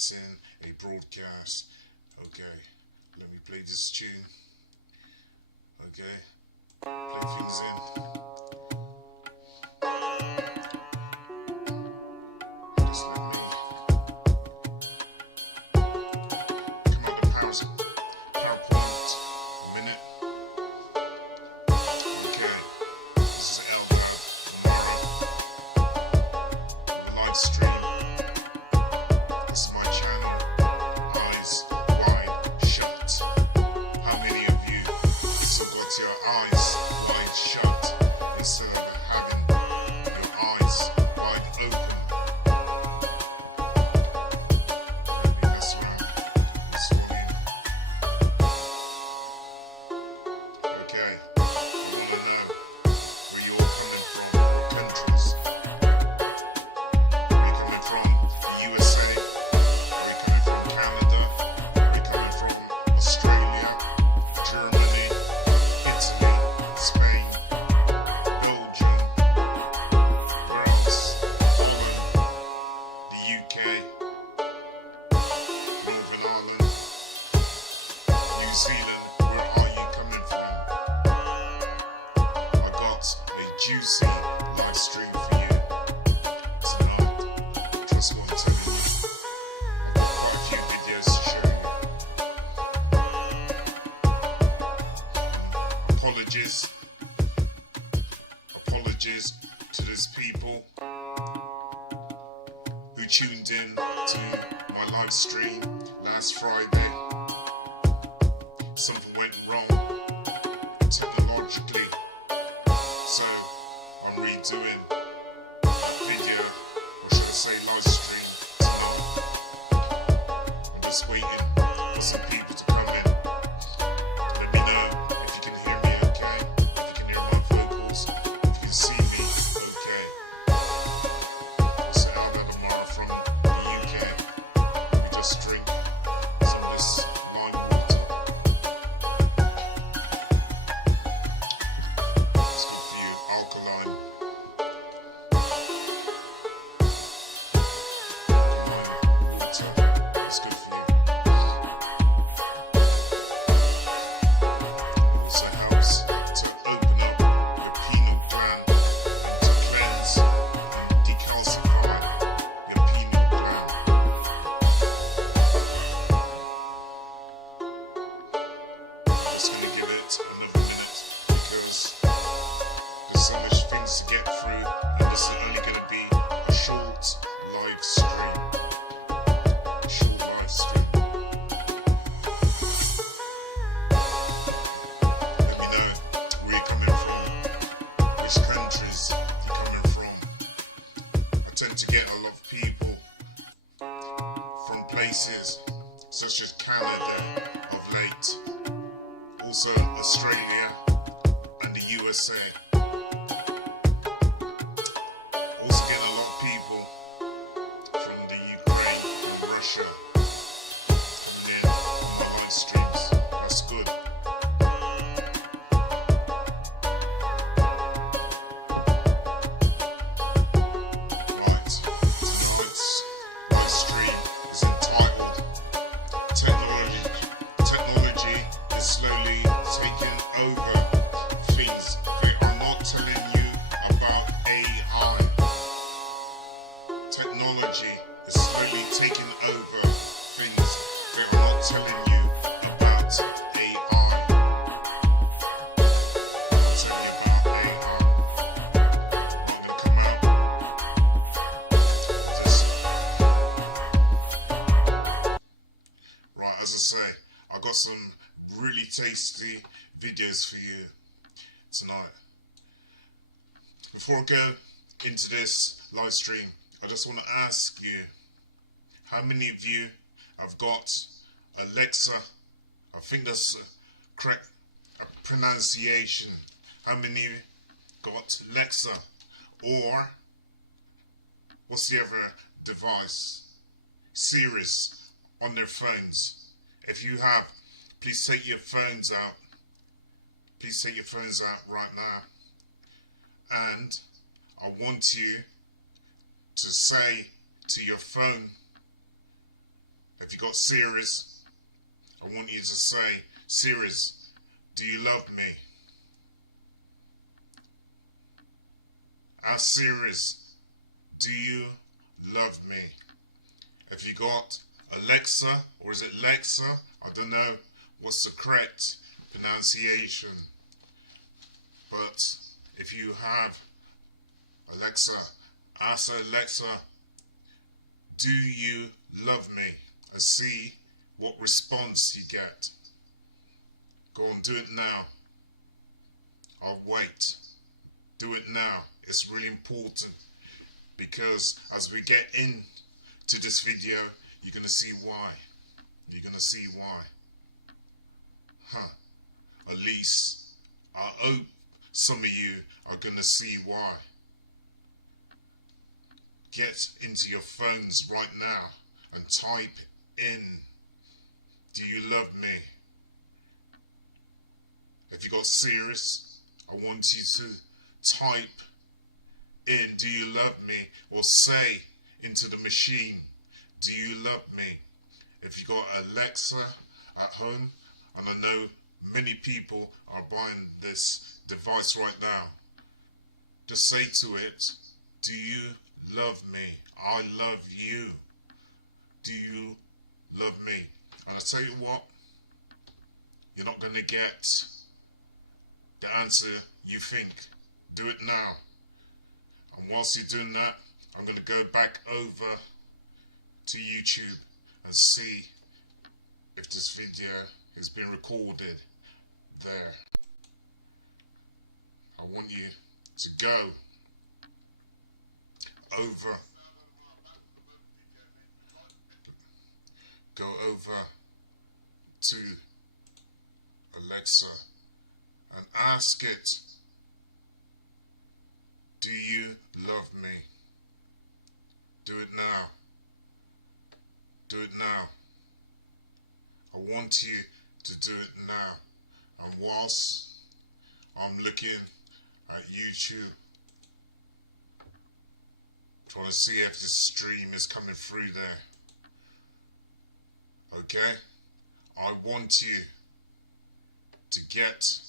commencing a broadcast. Okay, let me play this tune. Okay, play things in. Just let me come out the PowerPoint a minute. Okay, this is Elga, Amara, the live stream. It's my channel, eyes wide shut. How many of you still got your eyes wide shut instead of having your eyes wide open? Maybe that's right. That's volume. Okay, I want to know where you're coming from, countries. Are you coming from the USA? Are you coming from Canada? Are you coming from Australia, Germany, Italy, Spain, Belgium, where else? Holland, the UK, Northern Ireland, New Zealand. Where are you coming from? I got a juicy live stream for you tonight. Trust what I'm telling you. I've got quite a few videos to show you. Apologies to those people who tuned in to my live stream last Friday. Something went wrong technologically, so I'm redoing that video, or should I say live stream tonight. I'm just waiting for some people to come in. Let me know if you can hear me okay, if you can hear my vocals, if you can see me okay. So I'm Amara from the UK. We just drink some of this lime water. It's good for you, alkaline. Alkaline water. It's good for you. Also helps to open up your pineal gland, to cleanse and decalcify your pineal gland. Just going to give it another minute because there's so much things to get through, and this is only going to be a short live stream. A short live stream. Let me know where you're coming from, which countries you're coming from. I tend to get a lot of people from places such as Canada of late, also Australia and the USA. Also get a lot of people from the Ukraine and Russia coming in on my live streams. That's good. Right, tonight's live stream is entitled Technology is slowly taking over things. They are not telling you about AI. Technology is slowly taking over things. They are not telling you about AI. I'll tell you about AI. I'm going to come out just right, as I say, I got some really tasty videos for you tonight. Before I go into this live stream, I just want to ask you, how many of you have got Alexa? I think that's correct pronunciation. How many of you got Alexa? Or what's the other device? Sirius on their phones. If you have, please take your phones out. Please take your phones out right now. And I want you to say to your phone, If you got Sirius, I want you to say, Sirius, do you love me? Ask Sirius, do you love me? If you got Alexa, or is it Lexa? I don't know what's the correct pronunciation. But if you have Alexa, ask Alexa, do you love me? And see what response you get. Go on, do it now. I'll wait. Do it now. It's really important, because as we get into this video, you're going to see why. You're going to see why. At least I hope some of you are going to see why. Get into your phones right now and type in, do you love me? If you got Sirius, I want you to type in, do you love me? Or say into the machine, do you love me? If you got Alexa at home, and I know many people are buying this device right now, just say to it, do you love me? I love you. Do you love me? And I tell you what, you're not going to get the answer you think. Do it now. And whilst you're doing that, I'm going to go back over to YouTube and see if this video has been recorded there. I want you to go over to Alexa and ask it, do you love me? Do it now. Do it now. I want you to do it now. And whilst I'm looking at YouTube, trying to see if this stream is coming through there. Okay? I want you to get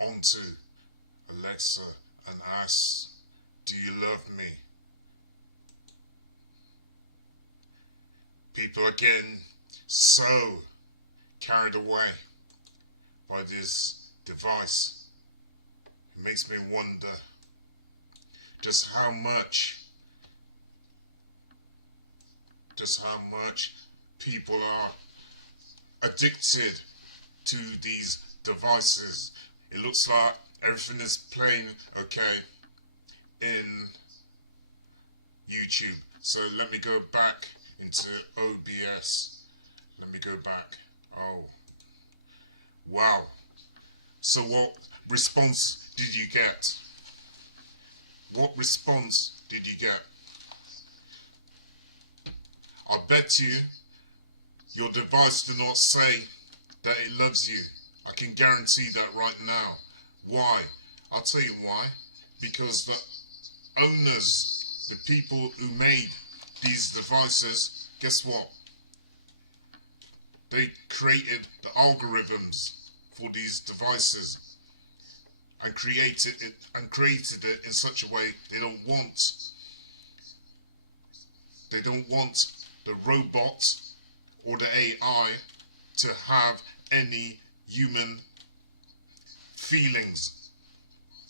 onto Alexa and ask, do you love me? People are getting so carried away by this device. It makes me wonder just how much people are addicted to these devices. It looks like everything is playing okay in YouTube. So let me go back into OBS. Let me go back. Oh, wow. So what response did you get? What response did you get? I bet you your device did not say that it loves you. I can guarantee that right now. Why? I'll tell you why. Because the owners, the people who made these devices, guess what? They created the algorithms for these devices and created it in such a way they don't want the robot or the AI to have any human feelings.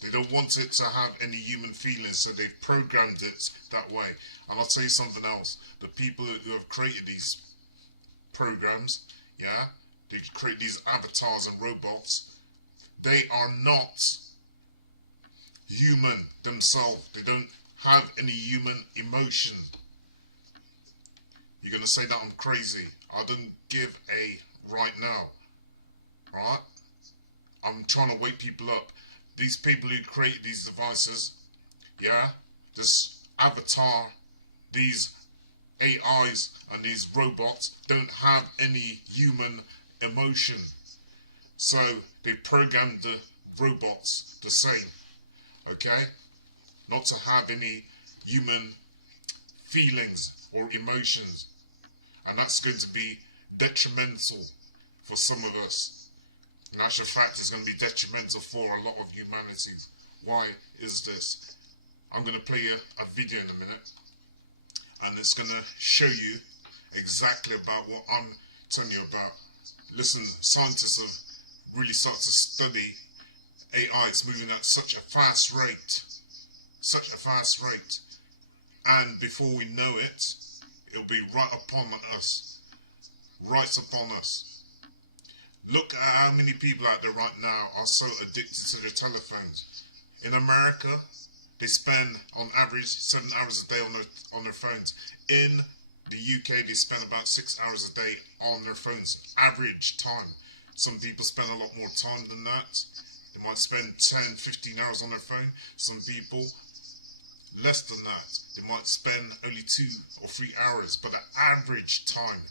They don't want it to have any human feelings, so they've programmed it that way. And I'll tell you something else. The people who have created these programs, yeah, they create these avatars and robots, they are not human themselves. They don't have any human emotion. You're going to say that I'm crazy. I don't give a right now. Alright? I'm trying to wake people up. These people who create these devices, yeah, this avatar, these AIs and these robots don't have any human emotion. So they programmed the robots the same, okay? Not to have any human feelings or emotions. and that's going to be detrimental for some of us. In actual fact, it's going to be detrimental for a lot of humanity. Why is this? I'm going to play a video in a minute, and it's going to show you exactly about what I'm telling you about. Listen, scientists have really started to study AI. It's moving at such a fast rate, and before we know it, it'll be right upon us, Look at how many people out there right now are so addicted to their telephones. In America, they spend on average 7 hours a day on their phones. In the UK, they spend about 6 hours a day on their phones, average time. Some people spend a lot more time than that. They might spend 10, 15 hours on their phone. Some people less than that. They might spend only 2 or 3 hours, but the average time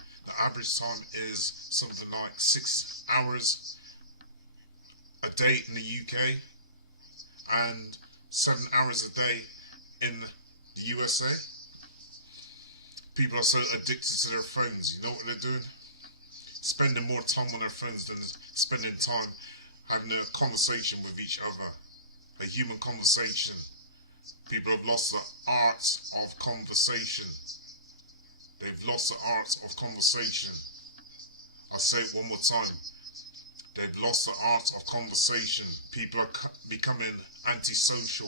is something like 6 hours a day in the UK and 7 hours a day in the USA. People are so addicted to their phones. You know what they're doing? Spending more time on their phones than spending time having a conversation with each other, a human conversation. People have lost the art of conversation. They've lost the art of conversation. I'll say it one more time. They've lost the art of conversation. People are becoming antisocial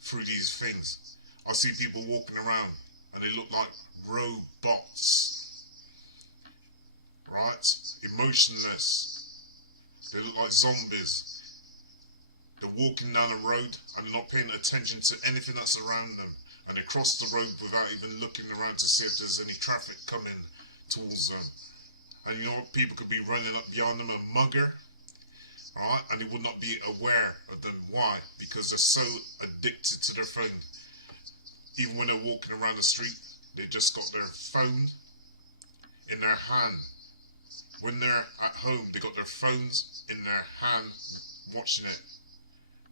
through these things. I see people walking around and they look like robots. Right? Emotionless. They look like zombies. They're walking down a road and they're not paying attention to anything that's around them. And they cross the road without even looking around to see if there's any traffic coming towards them. And you know what? People could be running up behind them, a mugger, alright, and they would not be aware of them. Why? Because they're so addicted to their phone. Even when they're walking around the street, they just got their phone in their hand. When they're at home, they got their phones in their hand, watching it,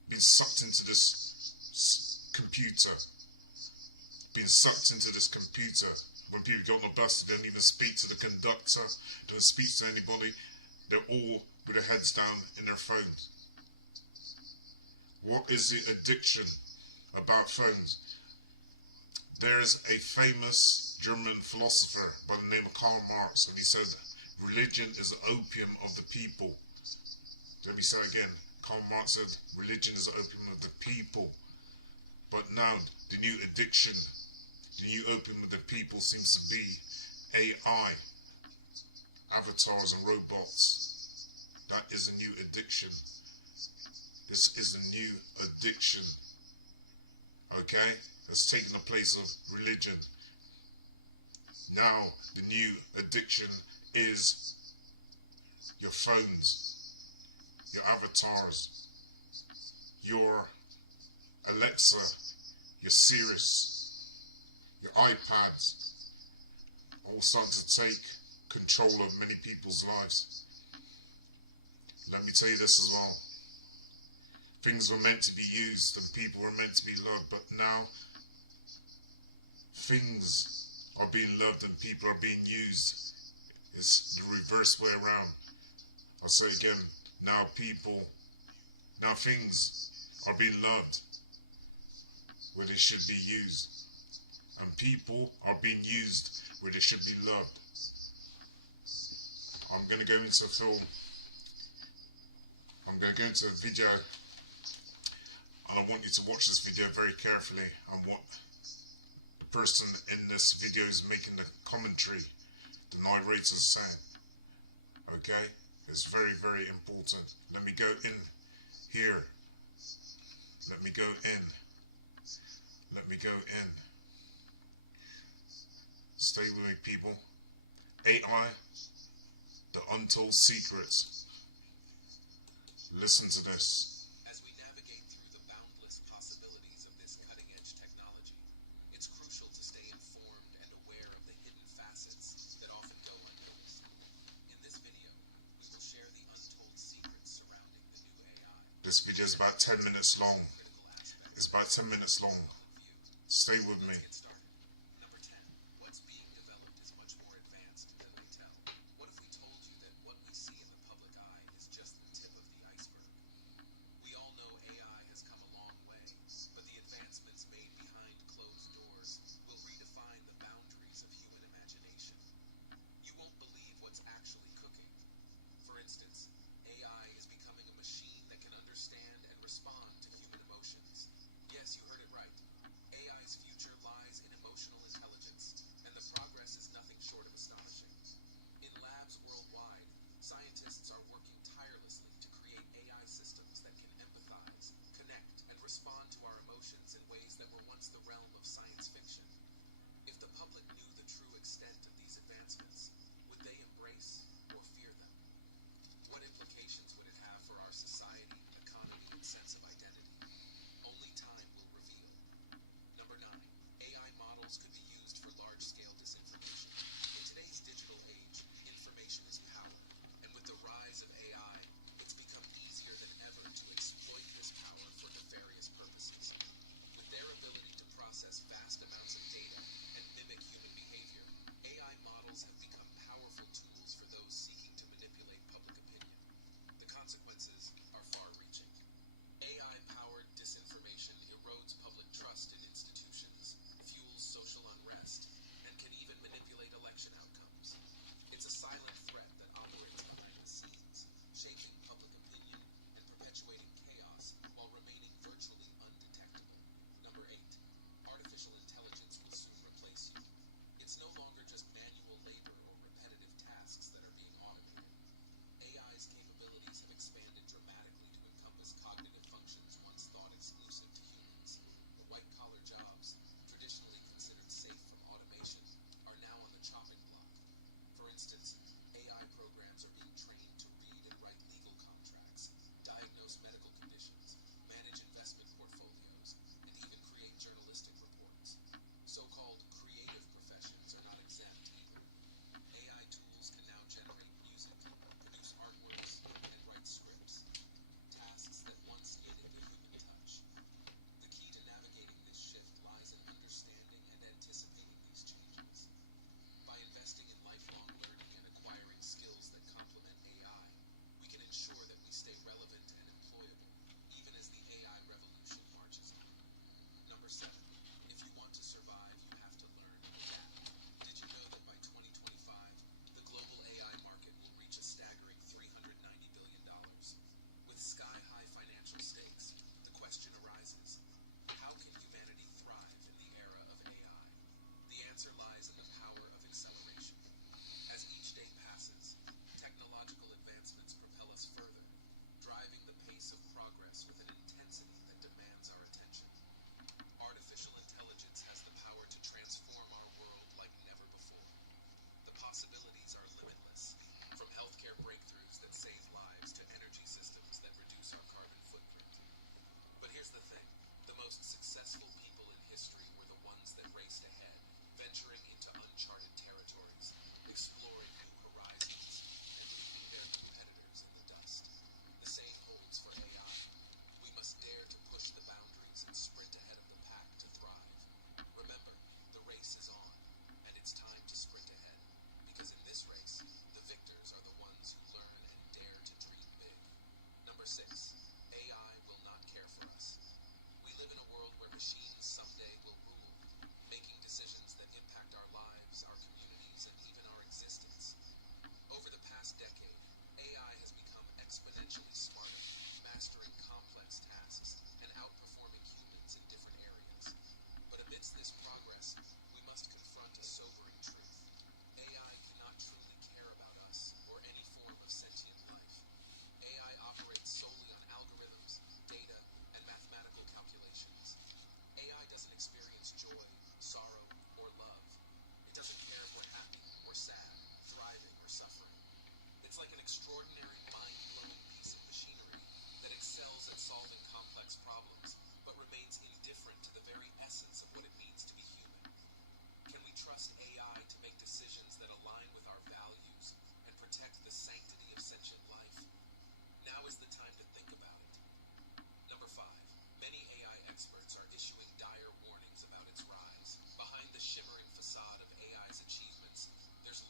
being sucked into this computer. Being sucked into this computer. When people get on the bus, they don't even speak to the conductor, they don't speak to anybody. They're all with their heads down in their phones. What is the addiction about phones? There's a famous German philosopher by the name of Karl Marx, and he said, religion is the opium of the people. Let me say it again. Karl Marx said, religion is the opium of the people. But now, the new addiction, the new opium of the people seems to be AI, avatars and robots. That is a new addiction. This is a new addiction. Okay? It's taken the place of religion. Now, the new addiction is your phones, your avatars, your Alexa, your Sirius, your iPads, all starting to take control of many people's lives. Let me tell you this as well. Things were meant to be used and people were meant to be loved, but now things are being loved and people are being used. It's the reverse way around. I'll say it again. Now things are being loved where they should be used. And people are being used where they should be loved. I'm going to go into a film. I'm going to go into a video. And I want you to watch this video very carefully. And what the person in this video is making the commentary, the narrator is saying. Okay? It's very, very important. Let me go in here. Let me go in. Let me go in. Stay with me, people. AI, the untold secrets. Listen to this. As we navigate through the boundless possibilities of this cutting-edge technology, it's crucial to stay informed and aware of the hidden facets that often go unnoticed. In this video, we will share the untold secrets surrounding the new AI. This video is about 10 minutes long. It's about 10 minutes long. Stay with me. Let's get started. Number 10. What's being developed is much more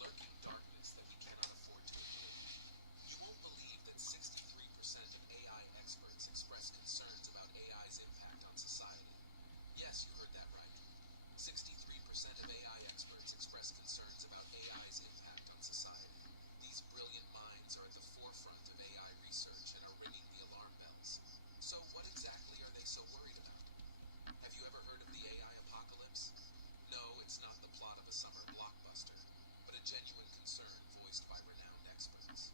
lurking darkness that we cannot afford to ignore. You won't believe that 63% of AI experts express concerns about AI's impact on society. Yes, you heard that right. 63% of AI experts express concerns about AI's impact on society. These brilliant minds are at the forefront of AI research and are ringing the alarm bells. So what exactly are they so worried about? Have you ever heard of the AI apocalypse? No, it's not the plot of a summer blockbuster, but a genuine concern voiced by renowned experts.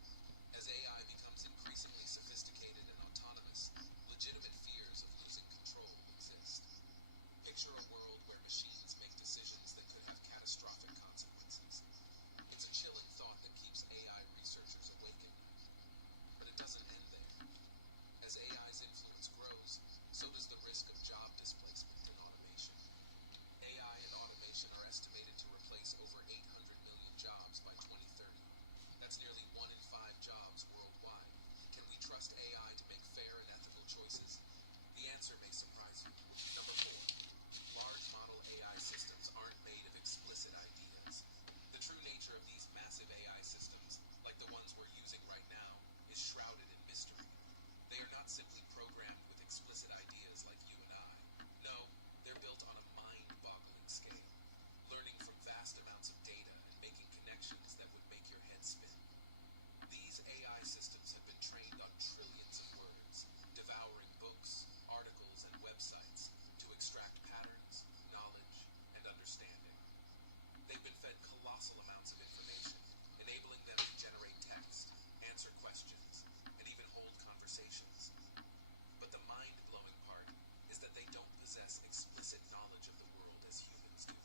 As AI becomes increasingly sophisticated and autonomous, legitimate fears of losing control exist. Picture a world where machines make decisions that could have catastrophic consequences. It's a chilling thought that keeps AI researchers awake at night. But it doesn't end there. As AI's influence grows, so does the risk of job displacement and automation. AI and automation are estimated to replace over 800 million jobs by 2030. That's nearly 1 in 5 jobs worldwide. Can we trust AI to make fair and ethical choices? The answer may surprise you. Number 4. Large model AI systems aren't made of explicit ideas. The true nature of these massive AI systems, like the ones we're using right now, is shrouded in mystery. They are not simply programmed with explicit ideas like you and I. No, they're built on a mind-boggling scale, learning from vast amounts of data and making connections that would make your head spin. These AI systems have been trained on trillions of words, devouring books, articles, and websites to extract patterns, knowledge, and understanding. They've been fed colossal amounts of information, enabling them to generate text, answer questions, and even hold conversations. But the mind-blowing part is that they don't possess explicit knowledge of the world as humans do.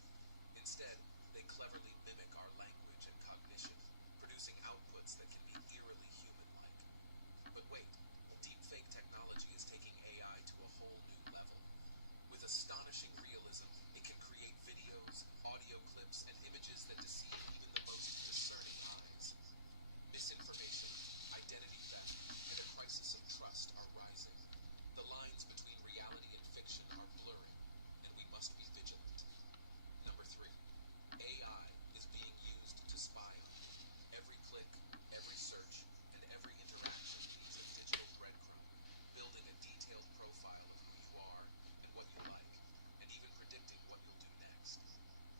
Instead, they cleverly mimic our language and cognition, producing outputs that can be eerily human-like. But wait, deepfake technology is taking AI to a whole new level. With astonishing realism, it can create videos, audio clips, and images that deceive even the most discerning eyes. Misinformation, identity theft, and a crisis of trust are rising. The lines between reality and fiction are blurring, and we must be vigilant. Number 3. AI is being used to spy on you. Every click, every search, and every interaction leaves a digital breadcrumb, building a detailed profile of who you are and what you like, and even predicting what you'll do next.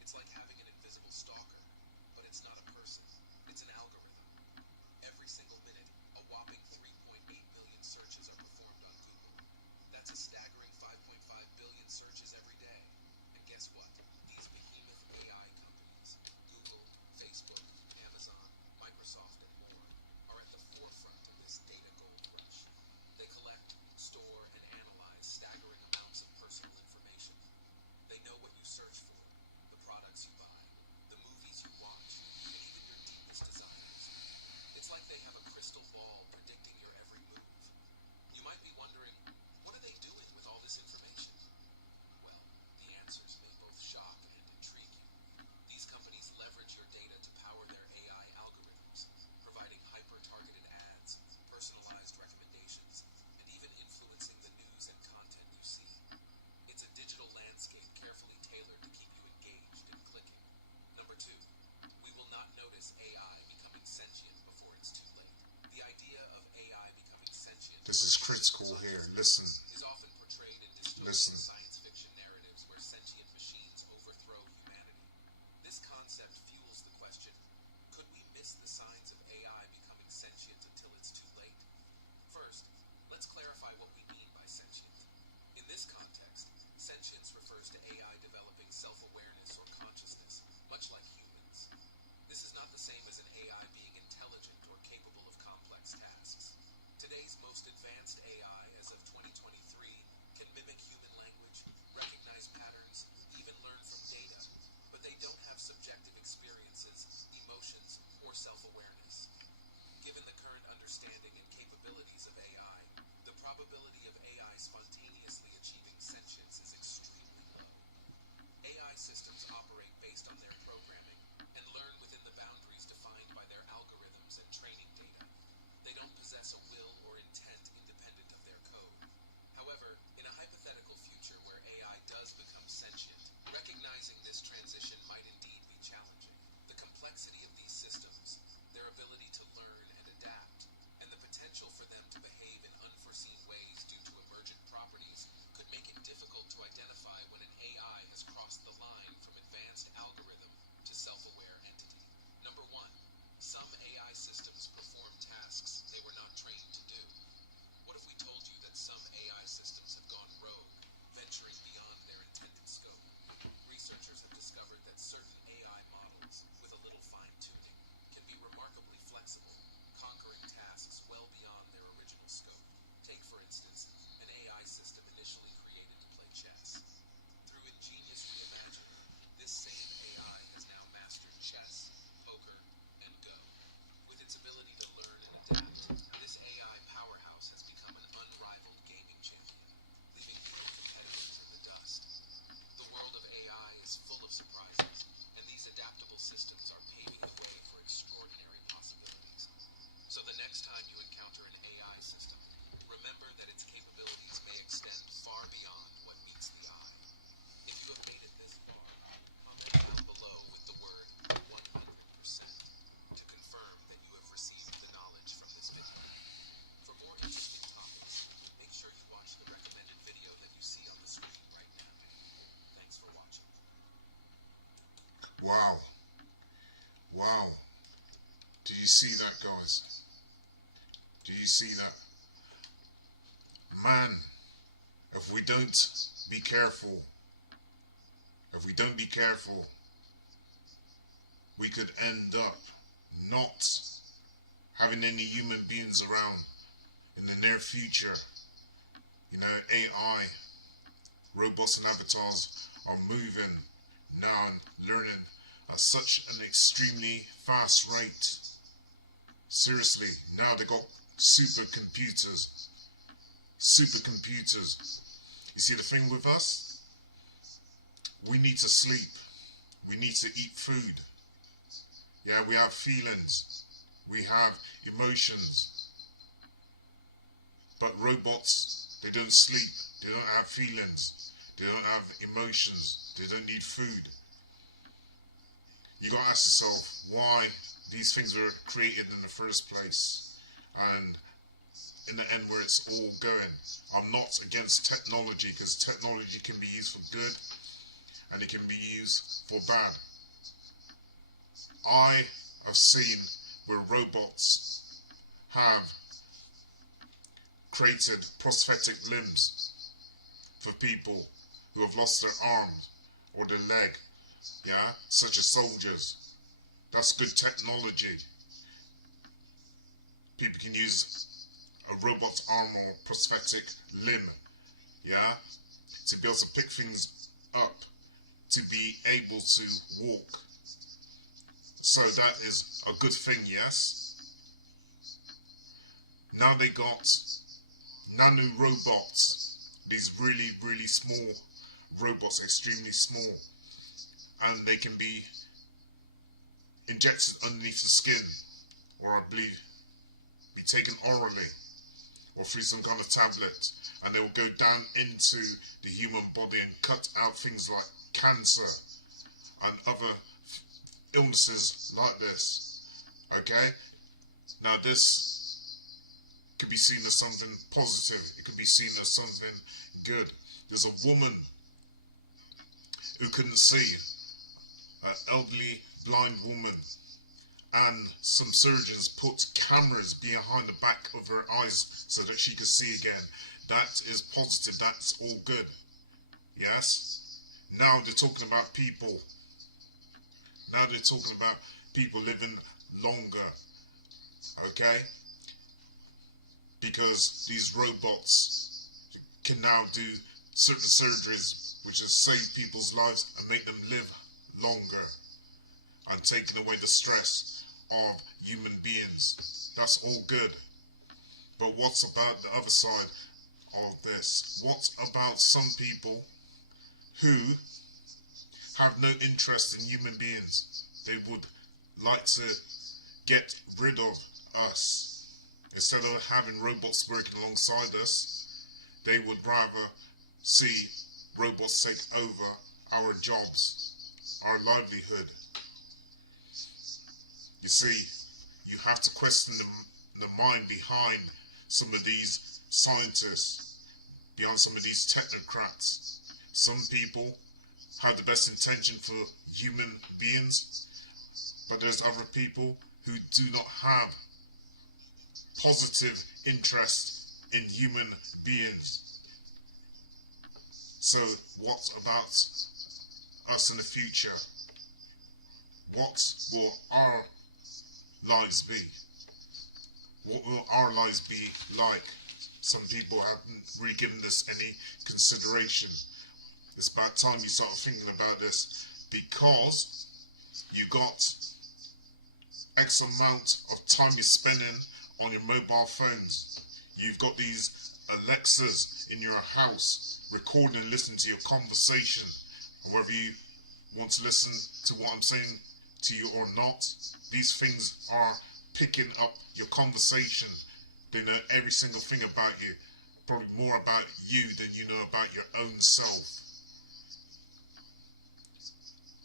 It's like having an invisible stalker, but it's not a person, it's an algorithm. Every single minute, a whopping 3.8 million searches are performed on Google. That's a staggering 5.5 billion searches every day. And guess what? These behemoth AI companies, Google, Facebook, Amazon, Microsoft, and more, are at the forefront of this data gold rush. They collect, store, and analyze staggering amounts of personal information. They know what you search for, the products you buy, the movies you watch, and even your deepest desires. It's like they have a crystal ball predicting your every move. You might be wondering, what are they doing with all this information? Well, the answers may both shock and intrigue you. These companies leverage your data to power their AI algorithms, providing hyper-targeted ads, personalized recommendations, and even influencing the news and content you see. It's a digital landscape carefully tailored to keep you engaged and clicking. Number 2. We will not notice AI becoming sentient before it's too late. The idea of AI becoming sentient This is critical here. Listen. is often portrayed in dystopian Listen. science fiction narratives where sentient machines overthrow humanity. This concept fuels the question, could we miss the signs of AI becoming sentient until it's too late? First, let's clarify what we mean by sentient. In this context, sentience refers to AI developing self-awareness or consciousness, much like humans. This is not the same as an AI being intelligent or capable of complex tasks. Today's most advanced AI, as of 2023, can mimic human language, recognize patterns, even learn from data, but they don't have subjective experiences, emotions, or self-awareness. Given the current understanding and capabilities of AI, the probability of AI spontaneously achieving sentience is extremely low. AI systems operate based on their programming and learn within the boundaries defined by their algorithms and training data. They don't possess a will or intent independent of their code. However, in a hypothetical future where AI does become sentient, recognizing this transition might indeed be challenging. The complexity of these Wow. Wow. Do you see that, guys? Do you see that? Man, if we don't be careful, we could end up not having any human beings around in the near future. You know, AI, robots and avatars are moving now and learning at such an extremely fast rate. Seriously, now they got supercomputers. You see, the thing with us, we need to sleep. We need to eat food. Yeah, we have feelings. We have emotions. But robots, they don't sleep. They don't have feelings. They don't have emotions. They don't need food. You gotta ask yourself why these things were created in the first place, and in the end where it's all going. I'm not against technology, because technology can be used for good and it can be used for bad. I have seen where robots have created prosthetic limbs for people who have lost their arm or their leg, yeah, such as soldiers. That's good technology. People can use a robot's arm or prosthetic limb, yeah, to be able to pick things up, to be able to walk. So that is a good thing, yes. Now they got nano robots, these really, really small robots, extremely small, and they can be injected underneath the skin, or I believe be taken orally or through some kind of tablet, and they will go down into the human body and cut out things like cancer and other illnesses like this. Okay, now this could be seen as something positive, it could be seen as something good. There's a woman who couldn't see, an elderly blind woman, and some surgeons put cameras behind the back of her eyes so that she could see again. That is positive, that's all good. Yes? Now they're talking about people. Now they're talking about people living longer. Okay? Because these robots can now do certain surgeries which has saved people's lives and make them live longer, and taking away the stress of human beings. That's all good. But what's about the other side of this? What about some people who have no interest in human beings? They would like to get rid of us. Instead of having robots working alongside us, they would rather see robots take over our jobs, our livelihood. You see, you have to question the mind behind some of these scientists, behind some of these technocrats. Some people have the best intention for human beings, but there's other people who do not have positive interest in human beings. So what about us in the future? What will our lives be? What will our lives be like? Some people haven't really given this any consideration. It's about time you start thinking about this, because you got X amount of time you're spending on your mobile phones. You've got these Alexas in your house recording and listening to your conversation, and whether you want to listen to what I'm saying to you or not, these things are picking up your conversation. They know every single thing about you, probably more about you than you know about your own self.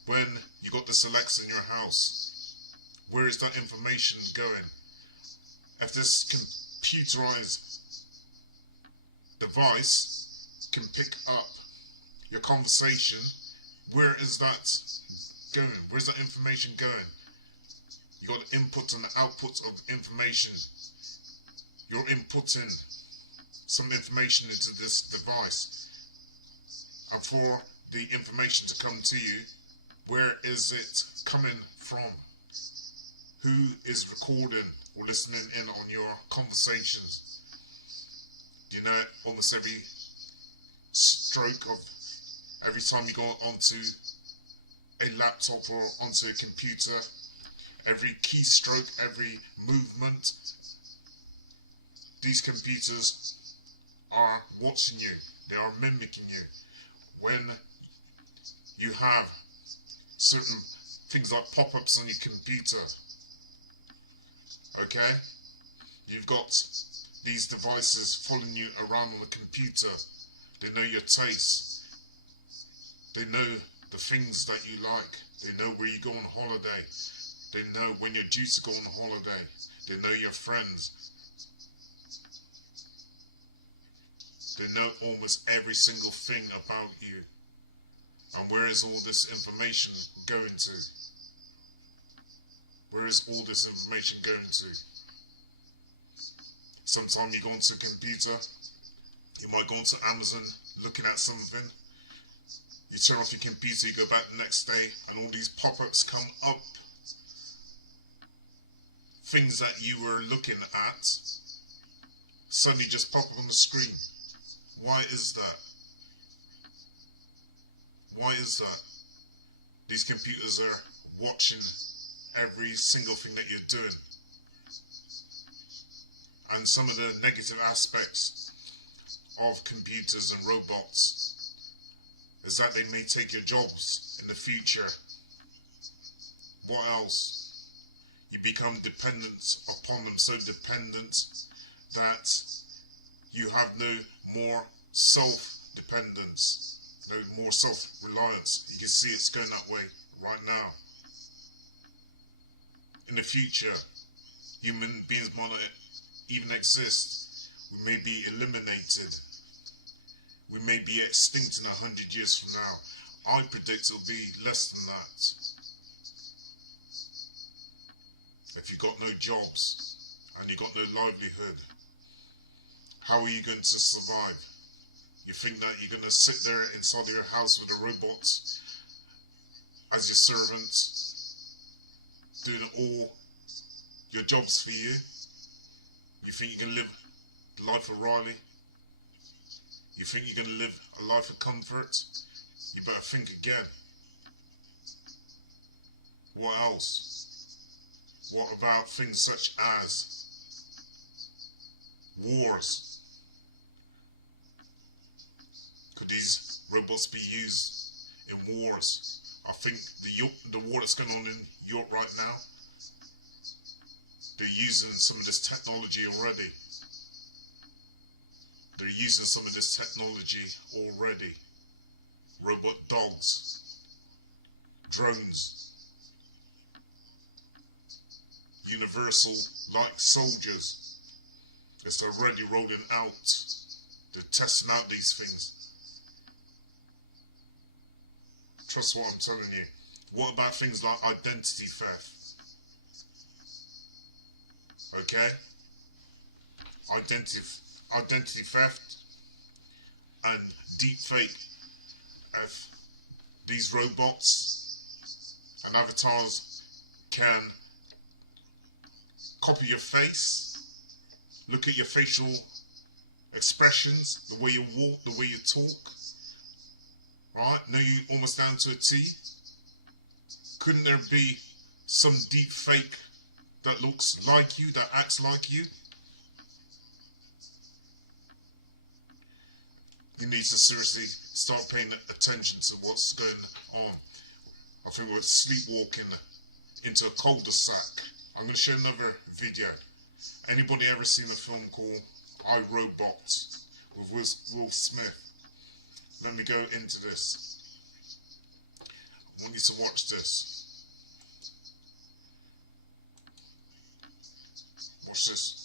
When you got this Alexa in your house, where is that information going? If this computerized device can pick up your conversation, where is that going? Where's that information going? You got the input and the output of information. You're inputting some information into this device, and for the information to come to you, where is it coming from? Who is recording or listening in on your conversations? You know, almost every stroke of every time you go onto a laptop or onto a computer, every keystroke, every movement, these computers are watching you. They are mimicking you. When you have certain things like pop-ups on your computer, okay, you've got these devices following you around on the computer. They know your tastes. They know the things that you like. They know where you go on holiday. They know when you're due to go on holiday. They know your friends. They know almost every single thing about you. And where is all this information going to? Where is all this information going to? Sometimes you go onto a computer, you might go onto Amazon looking at something, you turn off your computer, you go back the next day, and all these pop-ups come up. Things that you were looking at suddenly just pop up on the screen. Why is that? Why is that? These computers are watching every single thing that you're doing. And some of the negative aspects of computers and robots is that they may take your jobs in the future. What else? You become dependent upon them, so dependent that you have no more self-dependence, no more self-reliance. You can see it's going that way right now. In the future, human beings might not even exist. We may be eliminated. We may be extinct in 100 years from now. I predict it'll be less than that. If you've got no jobs and you've got no livelihood, how are you going to survive? You think that you're going to sit there inside your house with a robot as your servant, doing all your jobs for you? You think you can live the life of Riley? You think you're going to live a life of comfort? You better think again. What else? What about things such as wars? Could these robots be used in wars? I think the war that's going on in Europe right now, they're using some of this technology already. They're using some of this technology already. Robot dogs, drones, universal light soldiers. It's already rolling out. They're testing out these things. Trust what I'm telling you. What about things like identity theft? Okay? Identity theft and deep fake. If these robots and avatars can copy your face, look at your facial expressions, the way you walk, the way you talk, right? Know you almost down to a T. Couldn't there be some deep fake that looks like you, that acts like you? You need to seriously start paying attention to what's going on. I think we're sleepwalking into a cul-de-sac. I'm going to show another video. Anybody ever seen a film called I, Robot with Will Smith? Let me go into this. I want you to watch this. Watch this.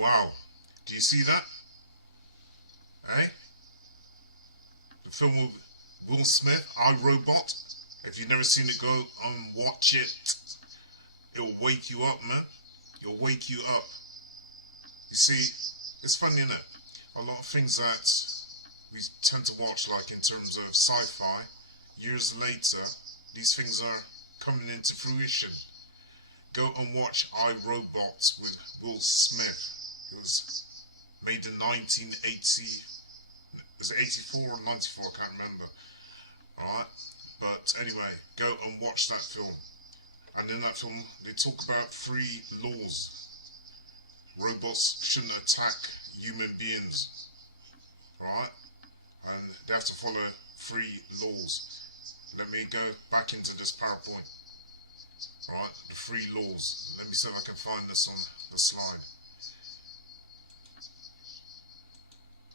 Wow. Do you see that? Eh? The film with Will Smith, I, Robot. If you've never seen it, go and watch it. It'll wake you up, man. It'll wake you up. You see, it's funny, isn't it? A lot of things that we tend to watch, like in terms of sci-fi, years later, these things are coming into fruition. Go and watch I, Robot with Will Smith. It was made in 1980. Was it 84 or 94? I can't remember. Alright? But anyway, go and watch that film. And in that film, they talk about 3 laws. Robots shouldn't attack human beings. Alright? And they have to follow 3 laws. Let me go back into this PowerPoint. Alright? The 3 laws. Let me see if I can find this on the slide.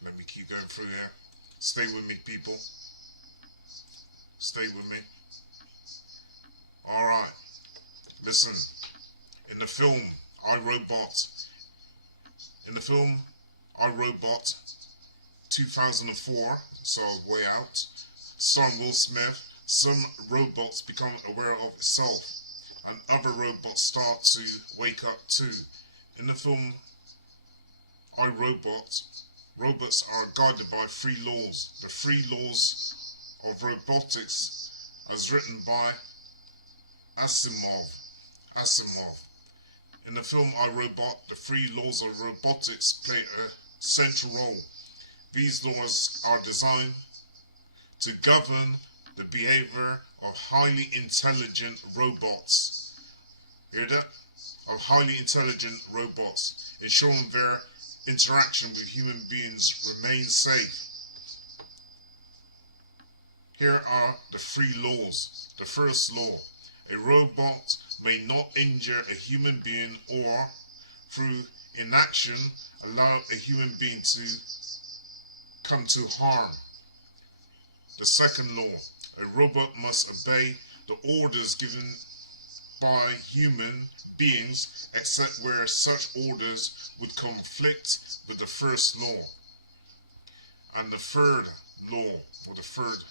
Let me keep going through here. Stay with me, people. Stay with me. Alright. Listen. In the film, I, Robot. In the film, I, Robot, 2004, so way out, starring Will Smith, some robots become aware of itself, and other robots start to wake up too. In the film, I, Robot, robots are guided by 3 laws. The 3 laws of robotics, as written by Asimov. In the film I, Robot, the 3 laws of robotics play a central role. These laws are designed to govern the behavior of highly intelligent robots. Hear that? Of highly intelligent robots, ensuring their interaction with human beings remains safe. Here are the 3 laws. The first law: a robot may not injure a human being or, through inaction, allow a human being to come to harm. The second law: a robot must obey the orders given by human beings, except where such orders would conflict with the first law. And the third law, or the third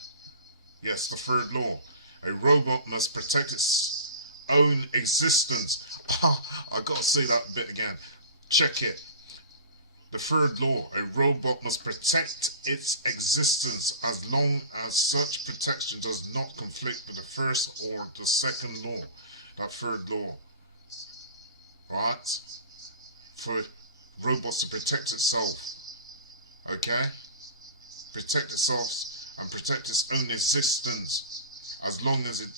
law: a robot must protect its own existence. I gotta say that bit again. Check it. The third law: a robot must protect its existence as long as such protection does not conflict with the first or the second law. That third law. Right? For robots to protect itself. Okay? Protect itself and protect its own existence as long as it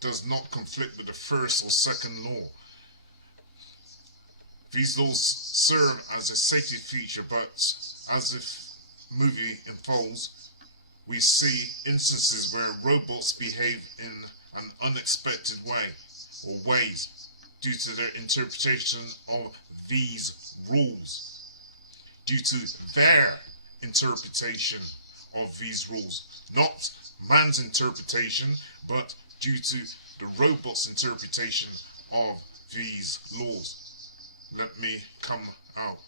does not conflict with the first or second law. These laws serve as a safety feature, but as the movie unfolds, we see instances where robots behave in an unexpected way or ways due to their interpretation of these rules. Due to their interpretation of these rules. Not man's interpretation, but due to the robot's interpretation of these laws. Let me come out.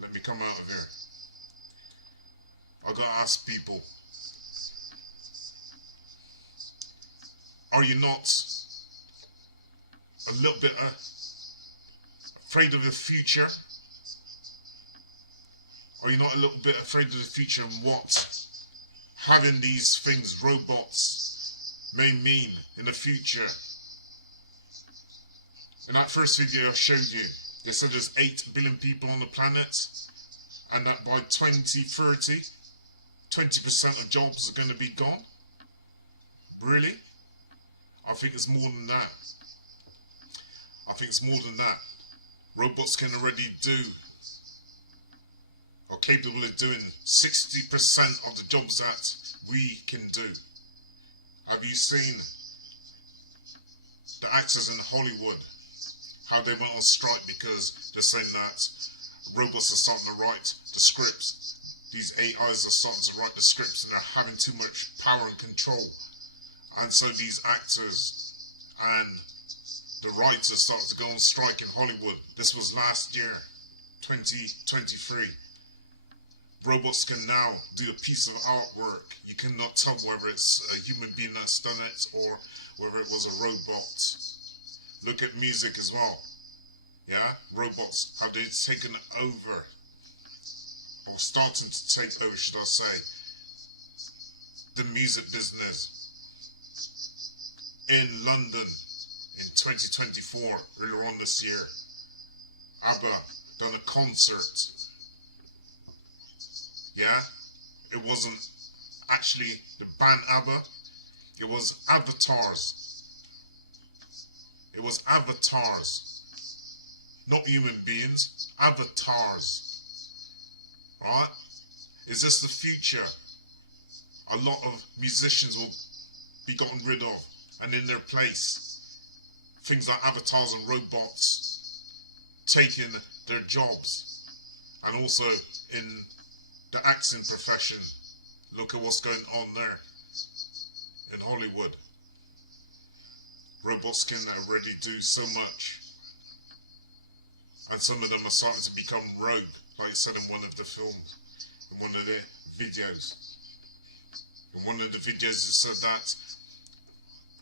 Let me come out of here. I gotta ask people, are you not a little bit afraid of the future? Are you not a little bit afraid of the future and what having these things, robots, may mean in the future? In that first video I showed you, they said there's 8 billion people on the planet, and that by 2030, 20% of jobs are going to be gone. Really? I think it's more than that. I think it's more than that. Robots can already do, or capable of doing, 60% of the jobs that we can do. Have you seen the actors in Hollywood? How they went on strike because they're saying that robots are starting to write the scripts. These AIs are starting to write the scripts and they're having too much power and control. And so these actors and the writers started to go on strike in Hollywood. This was last year. 2023. Robots can now do a piece of artwork. You cannot tell whether it's a human being that's done it or whether it was a robot. Look at music as well. Yeah, robots, how they've taken over, or starting to take over, should I say, the music business. In London in 2024, earlier on this year, ABBA done a concert. Yeah, it wasn't actually the band ABBA, it was avatars. It was avatars, not human beings, avatars. Right? Is this the future? A lot of musicians will be gotten rid of, and in their place, things like avatars and robots taking their jobs. And also in the acting profession, look at what's going on there in Hollywood. Robots can already do so much, and some of them are starting to become rogue, like it said in one of the films, in one of the videos. In one of the videos it said that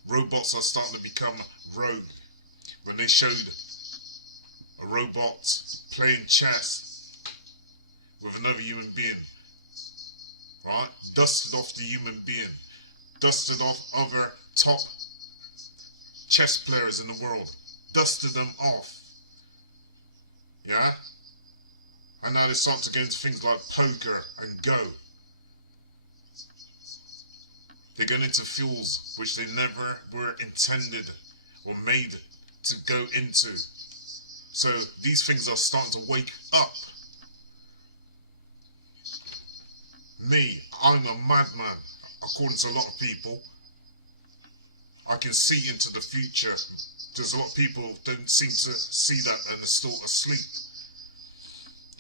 robots are starting to become rogue. When they showed a robot playing chess with another human being, right? Dusted off the human being, dusted off other top chess players in the world, dusted them off. Yeah? And now they start to go into things like poker and Go. They're going into fields which they never were intended or made to go into. So these things are starting to wake up. Me, I'm a madman, according to a lot of people. I can see into the future. There's a lot of people don't seem to see that and are still asleep.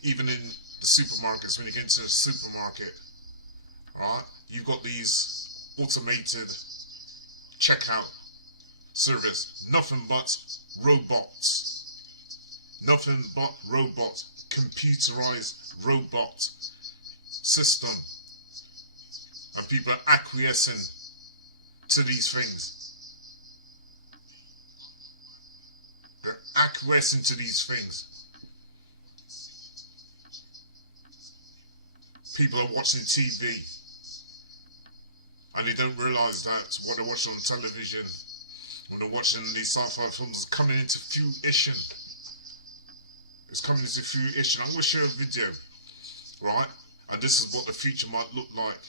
Even in the supermarkets, when you get into the supermarket, right, you've got these automated checkout service. Nothing but robots. Nothing but robots. Computerized robot system. And people are acquiescing to these things. They're acquiescing to these things. People are watching TV and they don't realise that what they're watching on television, when they're watching these sci-fi films, is coming into fruition. It's coming into fruition. I'm going to show a video, right? And this is what the future might look like.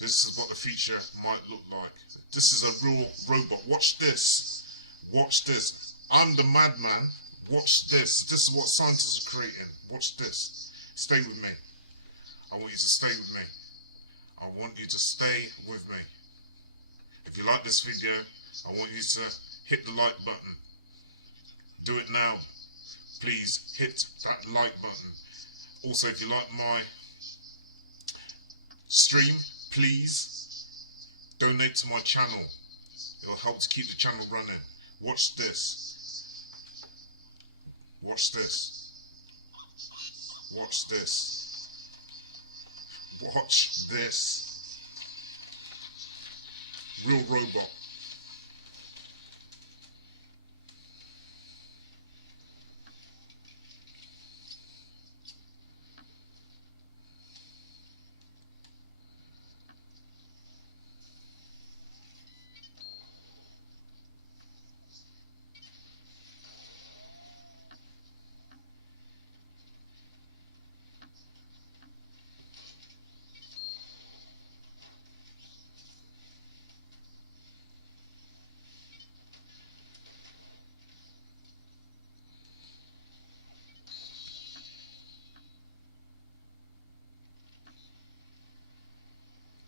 This is what the future might look like. This is a real robot. Watch this. Watch this. I'm the madman. Watch this. This is what scientists are creating. Watch this. Stay with me. I want you to stay with me. I want you to stay with me. If you like this video, I want you to hit the like button. Do it now. Please hit that like button. Also, if you like my stream, please donate to my channel. It'll help to keep the channel running. Watch this. Watch this. Watch this. Watch this. Real robot.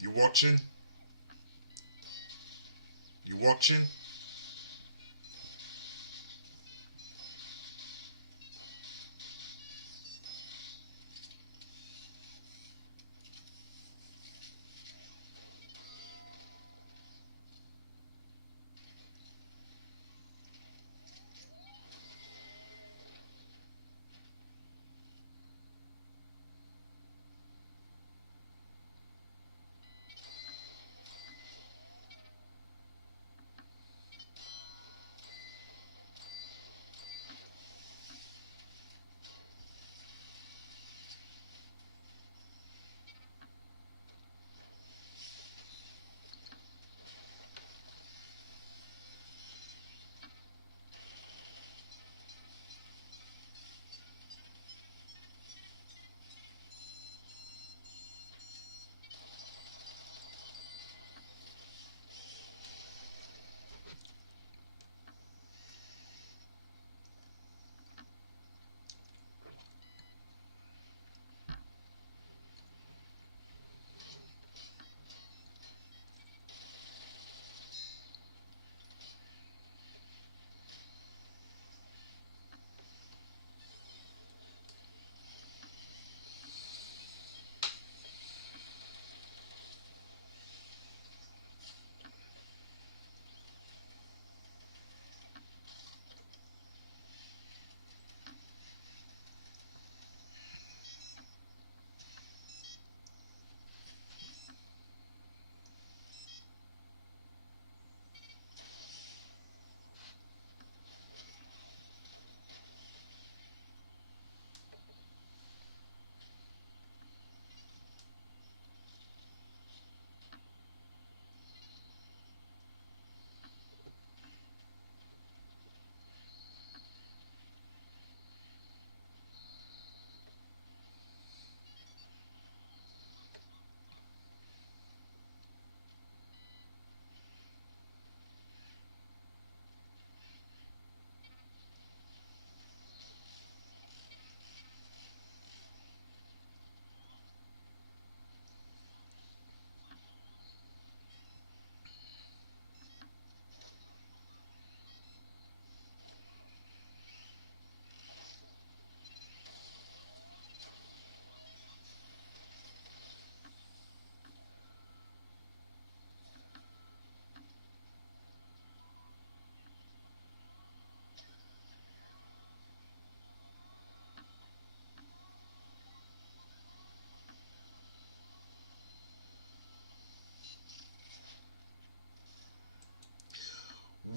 You watching? You watching?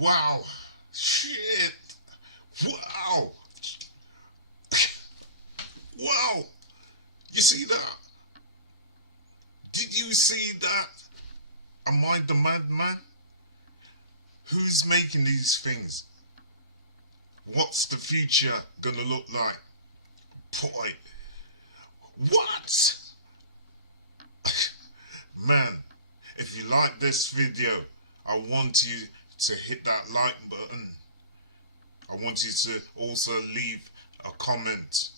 Wow. Shit. Wow. Wow. You see that? Did you see that? Am I the madman? Who's making these things? What's the future gonna look like? Boy. What? Man, if you like this video, I want you to hit that like button. I want you to also leave a comment.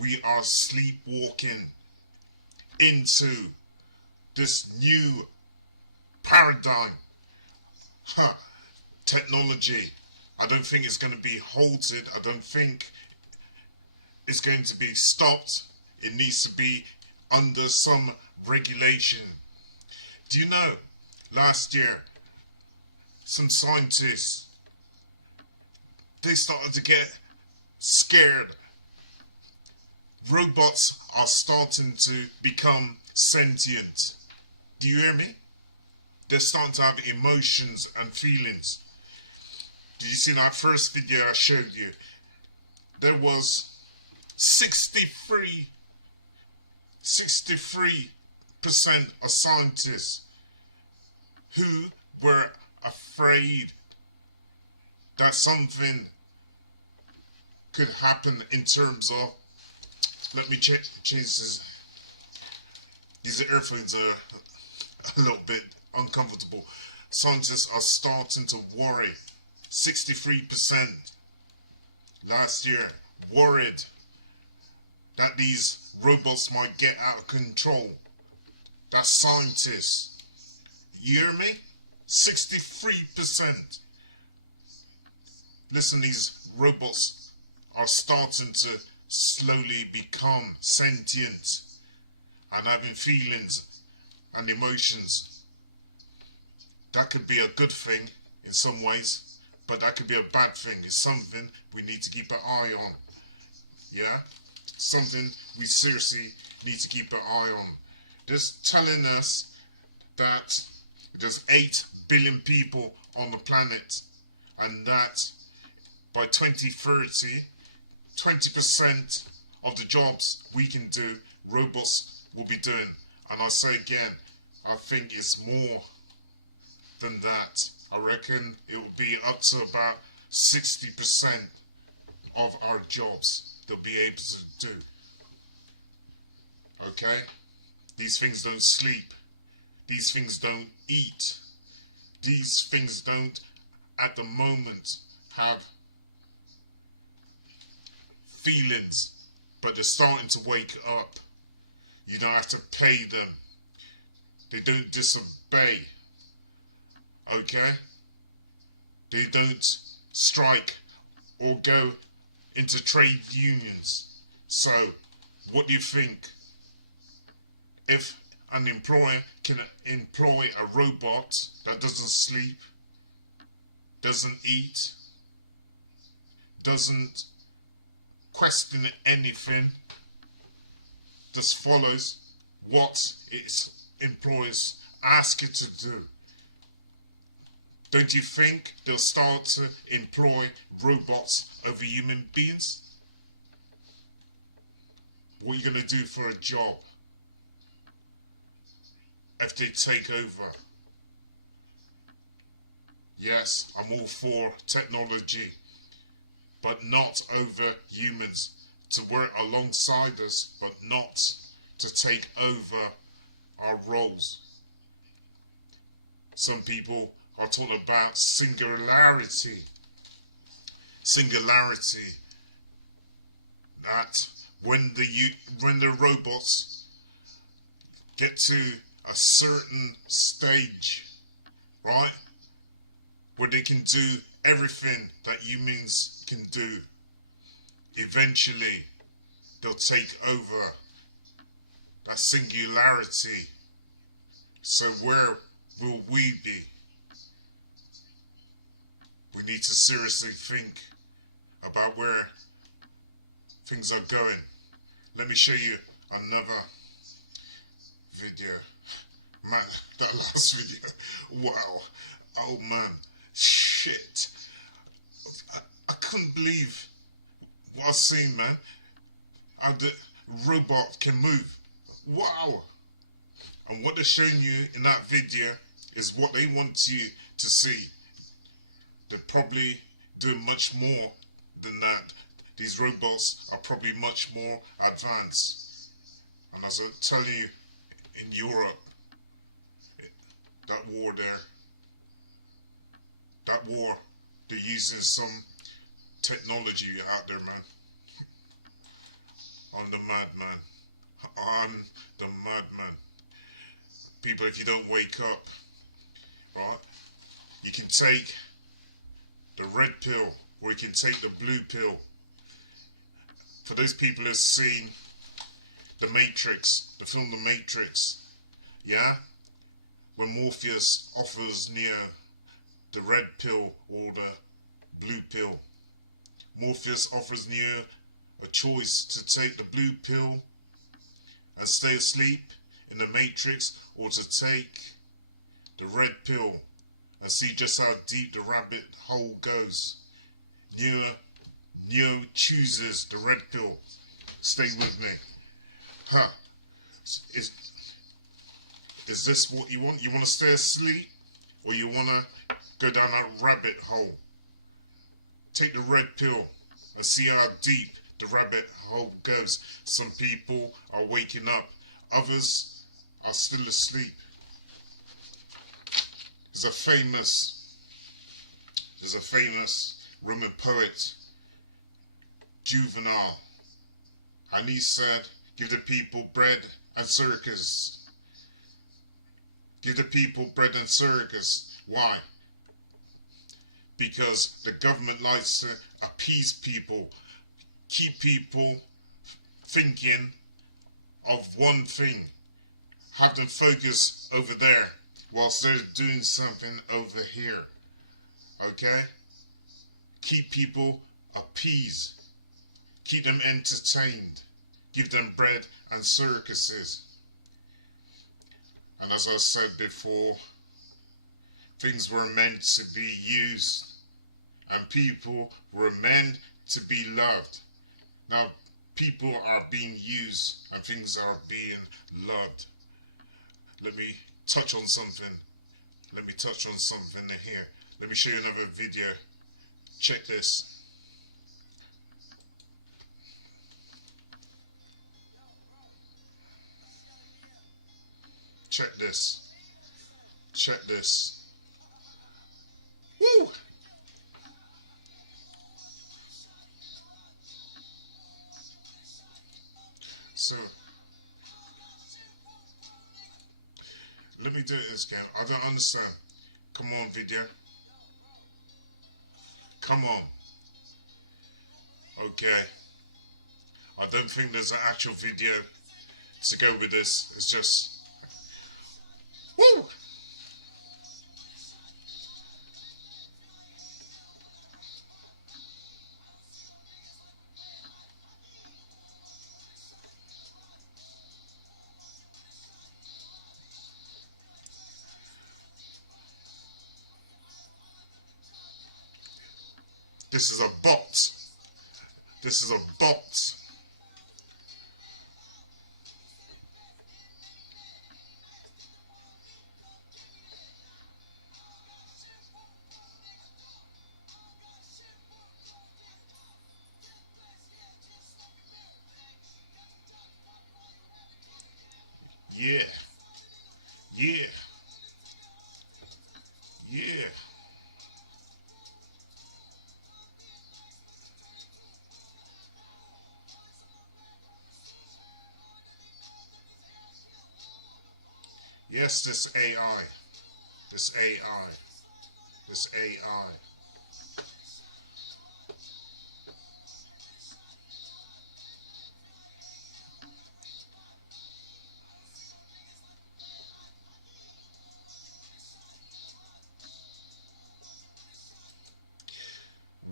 We are sleepwalking into this new paradigm. Technology. I don't think it's going to be halted. I don't think it's going to be stopped. It needs to be under some regulation. Do you know, last year, some scientists, they started to get scared. Robots are starting to become sentient. Do you hear me? They're starting to have emotions and feelings. Did you see that first video I showed you? There was 63% of scientists who were afraid that something could happen in terms of, let me change this. These earphones are a little bit uncomfortable. Scientists are starting to worry. 63% last year worried that these robots might get out of control. That's scientists. You hear me? 63%. Listen, these robots are starting to slowly become sentient and having feelings and emotions. That could be a good thing in some ways, but that could be a bad thing. It's something we need to keep an eye on. Yeah? Something we seriously need to keep an eye on. Just telling us that there's 8 billion people on the planet, and that by 2030, 20% of the jobs we can do, robots will be doing. And I say again, I think it's more than that. I reckon it will be up to about 60% of our jobs they'll be able to do. Okay? These things don't sleep. These things don't eat. These things don't, at the moment, have feelings, but they're starting to wake up. You don't have to pay them. They don't disobey. Okay? They don't strike or go into trade unions. So, what do you think? If an employer can employ a robot that doesn't sleep, doesn't eat, doesn't question anything, just follows what its employers ask it to do, don't you think they'll start to employ robots over human beings? What are you going to do for a job if they take over? Yes, I'm all for technology, but not over humans. To work alongside us, but not to take over our roles. Some people are talking about singularity. Singularity. That when the robots get to a certain stage, right, where they can do everything that humans can do, eventually they'll take over that singularity. So where will we be? We need to seriously think about where things are going. Let me show you another video. Man, that last video, wow. Oh man. shit. I couldn't believe what I've seen, man. How the robot can move. Wow. And what they're showing you in that video is what they want you to see. They're probably doing much more than that. These robots are probably much more advanced. And as I tell you, in Europe, that war there, they're using some technology out there, man. On the madman. On the madman. People, if you don't wake up, right, you can take the red pill or you can take the blue pill. For those people who've seen The Matrix, the film The Matrix, yeah? When Morpheus offers Neo the red pill or the blue pill, Morpheus offers Neo a choice to take the blue pill and stay asleep in the Matrix, or to take the red pill and see just how deep the rabbit hole goes. Neo chooses the red pill. Stay with me. Huh. Is this what you want? You want to stay asleep, or you want to go down that rabbit hole? Take the red pill and see how deep the rabbit hole goes. Some people are waking up. Others are still asleep. There's a famous Roman poet, Juvenal, and he said, give the people bread and circus. Give the people bread and circus. Why? Because the government likes to appease people, keep people thinking of one thing, have them focus over there whilst they're doing something over here. Okay? Keep people appeased, keep them entertained, give them bread and circuses. And as I said before, things were meant to be used and people were meant to be loved. Now people are being used and things are being loved. Let me touch on something. Here. Let me show you another video. Check this. Check this. Woo! So, let me do this again. I don't understand. Come on, video. Come on. Okay. I don't think there's an actual video to go with this. It's just... Woo! This is a bot. This is a bot. Yeah. Yeah. Yeah. Yes, this AI. This AI. This AI.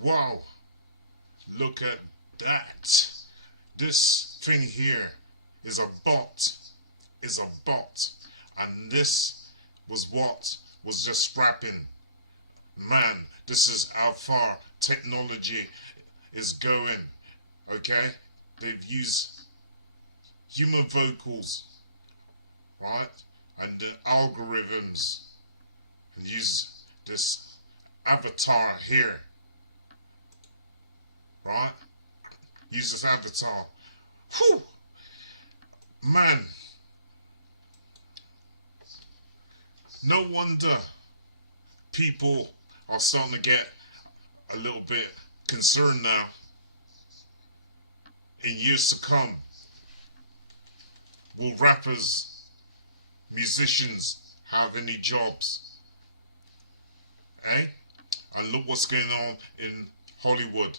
Wow. Look at that. This thing here is a bot. Is a bot. And this was what was just rapping. Man, this is how far technology is going. Okay? They've used human vocals, right? And the algorithms, and use this avatar here, right? Use this avatar. Whew! Man, no wonder people are starting to get a little bit concerned now. In years to come, will rappers, musicians have any jobs? Eh? And look what's going on in Hollywood.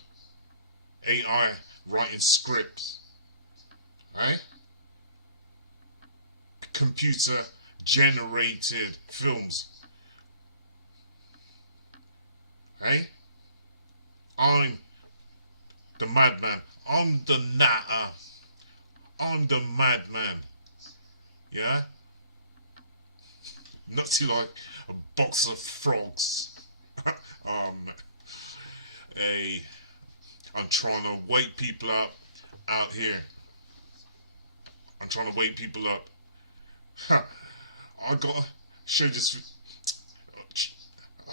AI writing scripts. Eh? Computer generated films. Eh? I'm the madman. I'm the natter. I'm the madman. Yeah? Nutty like a box of frogs. I'm trying to wake people up out here. I'm trying to wake people up. I gotta show this.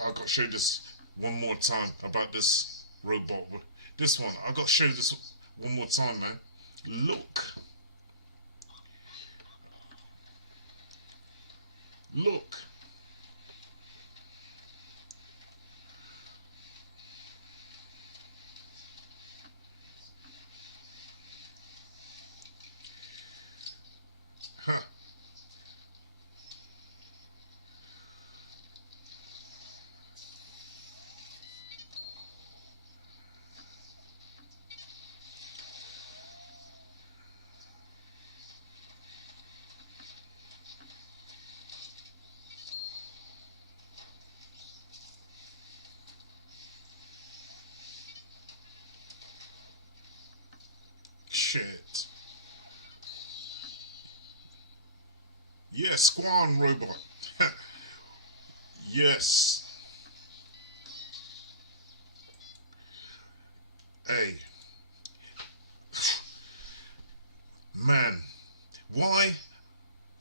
I gotta show this one more time about this robot. This one. I gotta show this one more time, man. Look. Look. Huh. Shit. Yeah, Squan robot. Yes. Hey. Man, why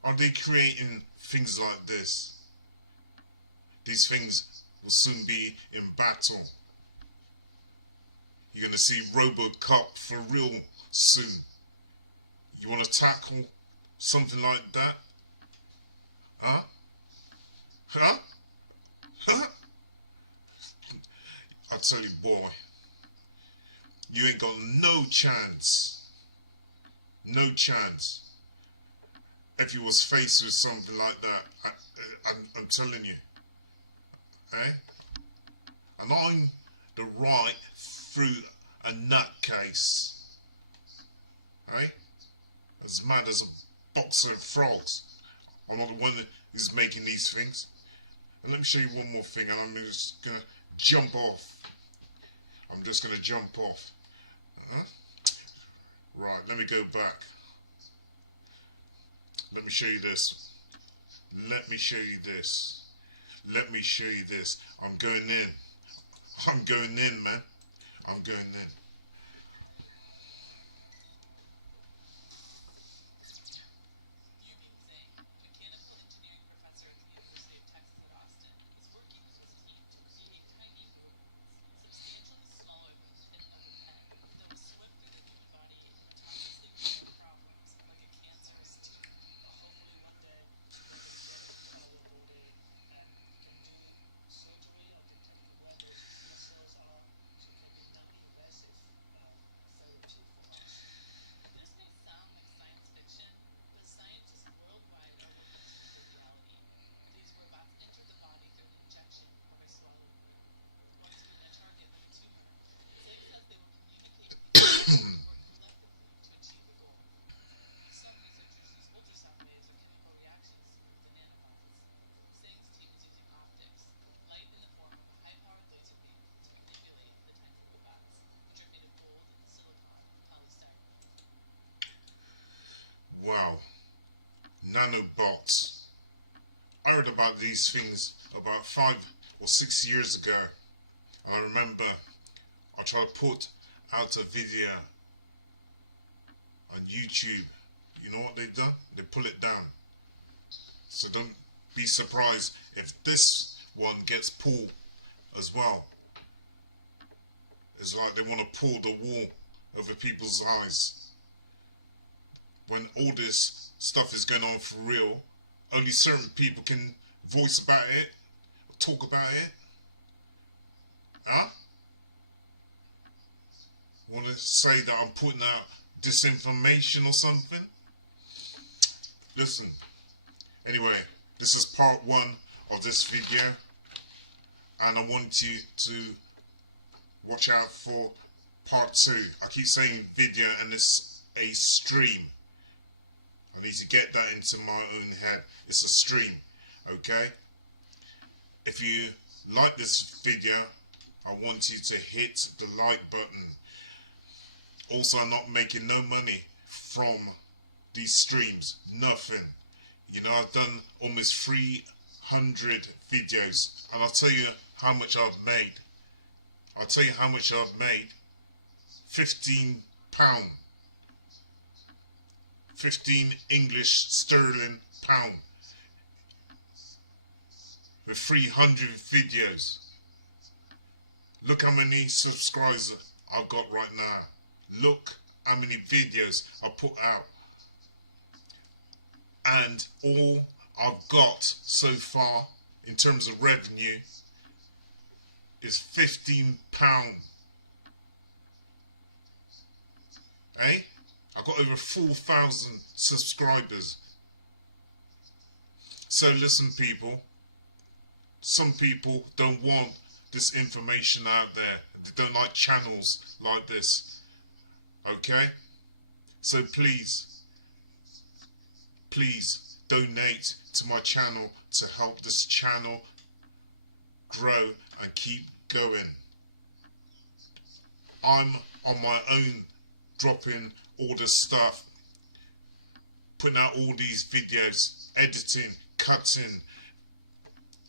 are they creating things like this? These things will soon be in battle. You're gonna see RoboCop for real soon. You wanna tackle something like that? Huh? Huh? Huh? I tell you, boy, you ain't got no chance. No chance. If you was faced with something like that, I'm telling you, eh? And I'm the right through a nutcase, eh? As mad as a box of frogs. I'm not the one who's making these things. And let me show you one more thing, and I'm just gonna jump off. I'm just gonna jump off. Huh? Right, let me go back. Let me show you this. Let me show you this. Let me show you this. I'm going in. I'm going in, man. I'm going in. Wow. Nanobots. I heard about these things about or 6 years ago. And I remember I tried to put out a video on YouTube. You know what they've done? They pull it down. So don't be surprised if this one gets pulled as well. It's like they want to pull the wool over people's eyes. When all this stuff is going on for real, only certain people can voice about it, talk about it. Huh? Want to say that I'm putting out disinformation or something? Listen. Anyway, this is part 1 of this video, and I want you to watch out for part 2. I keep saying video, and it's a stream. I need to get that into my own head. It's a stream, okay? If you like this video, I want you to hit the like button. Also, I'm not making no money from these streams. Nothing. You know, I've done almost 300 videos, and I'll tell you how much I've made. I'll tell you how much I've made. £15. 15 English sterling pound. With 300 videos. Look how many subscribers I've got right now. Look how many videos I put out. And all I've got so far in terms of revenue is £15. Eh? I've got over 4,000 subscribers. So listen, people. Some people don't want this information out there. They don't like channels like this. Okay? So please donate to my channel to help this channel grow and keep going. I'm on my own, dropping all this stuff, putting out all these videos, editing, cutting,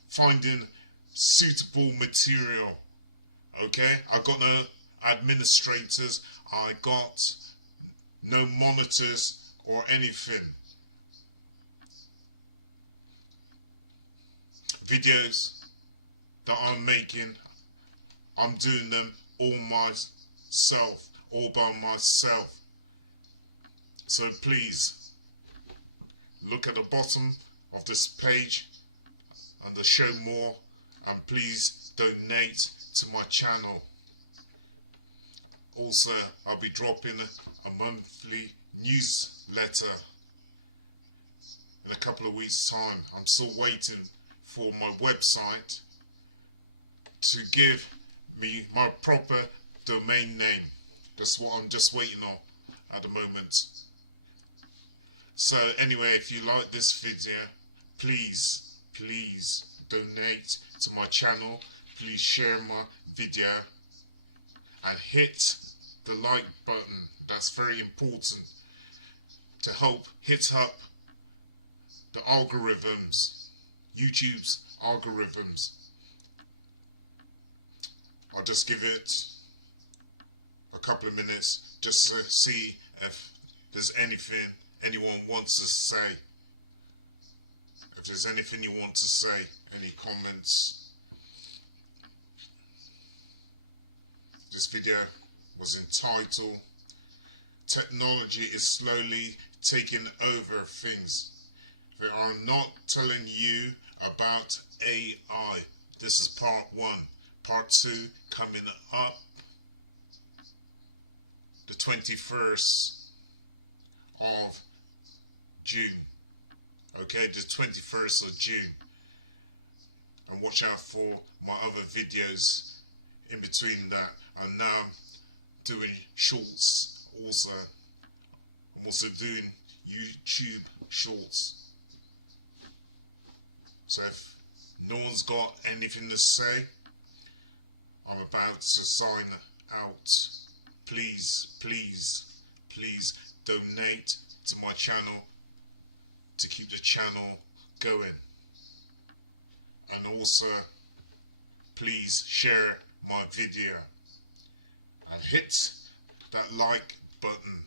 finding suitable material. Okay, I got no administrators, I got no monitors or anything. Videos that I'm making, I'm doing them all myself, all by myself. So please look at the bottom of this page under show more, and please donate to my channel. Also, I'll be dropping a monthly newsletter in a couple of weeks' time. I'm still waiting for my website to give me my proper domain name. That's what I'm just waiting on at the moment. So anyway, if you like this video, please donate to my channel. Please share my video and hit the like button. That's very important to help hit up the algorithms, YouTube's algorithms. I'll just give it a couple of minutes just to see if there's anything anyone wants to say. If there's anything you want to say, any comments. This video was entitled "Technology is slowly taking over things. They are not telling you about AI." This is part 1. Part 2 coming up the 21st of June. Okay, the 21st of June. And watch out for my other videos in between that. I'm now doing shorts also. I'm also doing YouTube shorts. So if no one's got anything to say, I'm about to sign out. Please donate to my channel to keep the channel going. And also please share my video and hit that like button.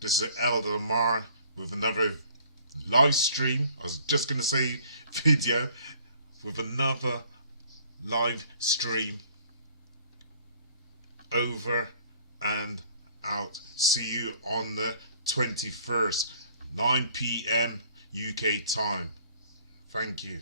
This is Elder Amara with another live stream. I was just going to say video, with another live stream. Over and out. See you on the 21st, 9 PM UK time. Thank you.